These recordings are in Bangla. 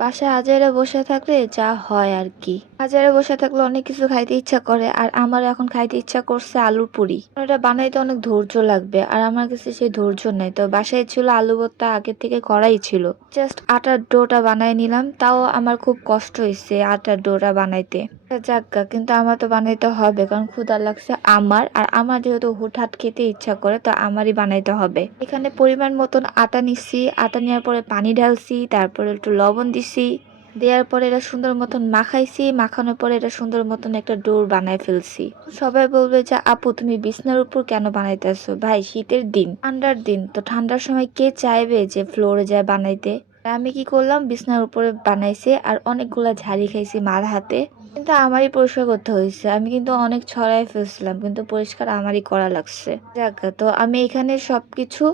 বাসায় হাজারে বসে থাকলে যা হয় আর কি। হাজারে বসে থাকলে অনেক কিছু খাইতে ইচ্ছা করে, আর আমার এখন খাইতে ইচ্ছা করছে আলুর পুরি। এটা বানাইতে অনেক ধৈর্য লাগবে, আর আমার কাছে সেই ধৈর্য নেই। তো বাসায় ছিল আলু ভর্তা আগে থেকে করাই ছিল। জাস্ট আটার ডোটা বানাই নিলাম, তাও আমার খুব কষ্ট হয়েছে আটার ডোটা বানাইতে। যাজ্ঞা কিন্তু আমার তো বানাইতে হবে, কারণ ক্ষুধা লাগছে আমার, আর আমার যেহেতু হুটহাট খেতে ইচ্ছা করে, তো আমারই বানাইতে হবে। এখানে পরিমাণ মতন আটা নিচ্ছি, আটা নেওয়ার পরে পানি ঢালছি, তারপরে একটু লবণ দিছি, দেওয়ার পরে এটা সুন্দর মতন মাখাইছি মাখানোর পরে এটা সুন্দর মতন একটা ডোর বানায় ফেলছি। সবাই বলবে যে, আপু, তুমি বিছনার উপর কেন বানাইতেছো? ভাই, শীতের দিন, ঠান্ডার দিন, তো ঠান্ডার সময় কে চাইবে যে ফ্লোরে যায় বানাইতে? আমি কি করলাম, বিছনার উপরে বানাইছে আর অনেকগুলা ঝাড়ি খাইছি মার হাতে। কিন্তু আমারই পরিষ্কার করতে হয়েছে। আমি কিন্তু অনেক ছড়াই ফেলছিলাম, কিন্তু পরিষ্কার আমারই করা লাগছে। যাক, তো আমি এখানে সব কিছু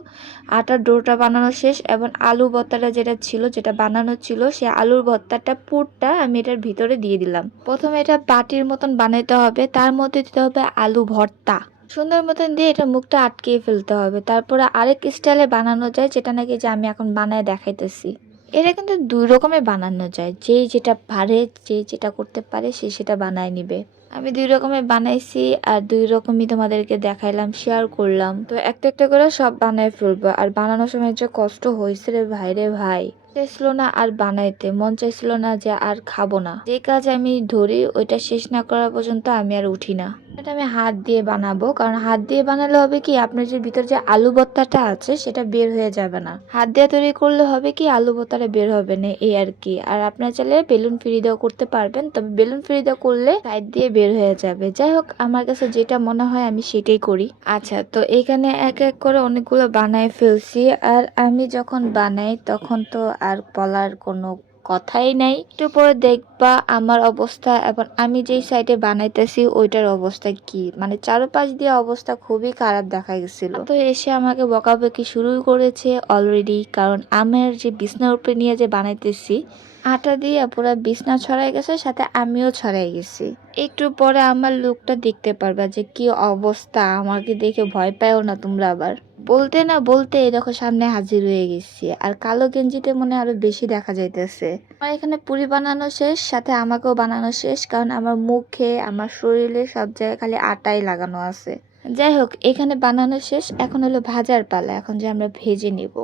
আটার ডোটা বানানো শেষ এবং আলু ভর্তাটা যেটা ছিল, যেটা বানানো ছিল, সে আলুর ভর্তাটা, পুরটা আমি এটার ভিতরে দিয়ে দিলাম। প্রথমে এটা বাটির মতন বানাইতে হবে, তার মধ্যে দিতে হবে আলু ভর্তা। সুন্দর মতন দিয়ে এটা মুখটা আটকিয়ে ফেলতে হবে। তারপরে আরেক স্টাইলে বানানো যায়, যেটা নাকি যে আমি এখন বানায় দেখাইতেছি। এটা কিন্তু দুই রকমের বানানো যায়। যে যেটা পারে যে যেটা করতে পারে, সে সেটা বানায় নিবে। আমি দুই রকমের বানাইছি আর দুই রকমই তোমাদেরকে দেখাইলাম শেয়ার করলাম। তো একটা একটা করে সব বানায় ফেলব। আর বানানোর সময় যে কষ্ট হয়েছে রে ভাই রে ভাই। চাইছিল না আর বানাইতে, মন চাইছিল না যে আর খাব না। যে কাজ আমি ধরি, ওইটা শেষ না করা পর্যন্ত আমি আর উঠি না। এটা আমি হাত দিয়ে বানাবো। কারণ হাত দিয়ে বানালে হবে কি, আপনার যে ভিতর যে আলু ভর্তাটা আছে, সেটা বের হয়ে যাবে না। হাত দিয়ে তৈরি করলে হবে কি, আলু ভর্তাটা বের হবে না, এই আর কি। আর আপনার চাইলে বেলুন ফ্রি দেওয়া করতে পারবেন, তবে বেলুন ফ্রি দেওয়া করলে সাইড দিয়ে বের হয়ে যাবে। যাই হোক, আমার কাছে যেটা মনে হয়, আমি সেটাই করি। আচ্ছা তো এখানে এক এক করে অনেকগুলো বানায় ফেলছি, আর আমি যখন বানাই, তখন তো আর বলার কোনো কথাই নাই। একটু পরে দেখবা আমার অবস্থা এবং আমি যেই সাইডে বানাইতেছি, ওইটার অবস্থা কি? মানে চারপাশ দিয়ে অবস্থা খুবই খারাপ দেখা গেছিল। তো এসে আমাকে বকাবকি শুরু করেছে অলরেডি কারণ আমার যে বিছনার উপরে নিয়ে যে বানাইতেছি, আটা দিয়ে পুরো বিছনা ছড়াই গেছে, সাথে আমিও ছড়াই গেছি। একটু পরে আমার লুকটা দেখতে পারবা যে কি অবস্থা, আমাকে দেখে ভয় পাও না তোমরা আবার। বলতে না বলতে দেখো সামনে হাজির হয়ে গেছি, আর কালো গেঞ্জিতে মনে আরও বেশি দেখা যাইতেছে। আমার এখানে পুরি বানানো শেষ সাথে আমাকেও বানানো শেষ, কারণ আমার মুখে, আমার শরীরে সব জায়গায় খালি আটাই লাগানো আছে। যাই হোক, এখানে বানানো শেষ, এখন হলো ভাজার পালা, এখন যে আমরা ভেজে নিব।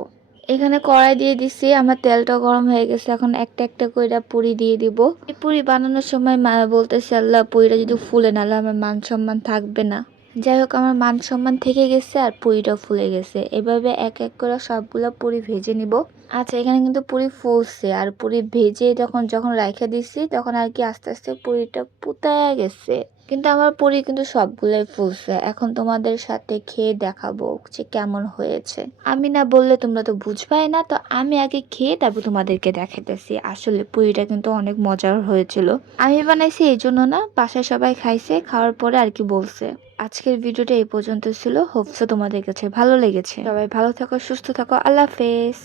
এখানে কড়াই দিয়ে দিছি, আমার তেলটা গরম হয়ে গেছে, এখন একটা একটা করে পুরি দিয়ে দিব। এই পুরি বানানোর সময় মা বলতেছে, আল্লাহ, পুরিটা যদি ফুলে নাহলে আমার মান সম্মান থাকবে না। যাই হোক, আমার মান সম্মান থেকে গেছে আর পুরিটাও ফুলে গেছে। এভাবে এক এক করে সবগুলো পুরি ভেজে নিব। আচ্ছা এখানে কিন্তু পুরি ফুলছে আর পুরি ভেজে যখন যখন রাইখা দিছি, তখন আর কি আস্তে আস্তে পুরিটা পুতায় গেছে। কিন্তু আমার পুরি কিন্তু সবগুলোই ফুলছে। এখন তোমাদের সাথে খেয়ে দেখাবো যে কেমন হয়েছে। আমি না বললে তোমরা তো বুঝবাই না, তো আমি আগে খেয়ে তারপর তোমাদেরকে দেখাতেছি আসলে পুরিটা কিন্তু অনেক মজার হয়েছিল। আমি বানাইছি এই জন্য না, বাসায় সবাই খাইছে, খাওয়ার পরে আর কি বলছে। আজকের ভিডিওটা এই পর্যন্ত ছিল। হোপসো তোমাদের কাছে ভালো লেগেছে। সবাই ভালো থাকো, সুস্থ থাকো। আল্লাহ হাফেজ।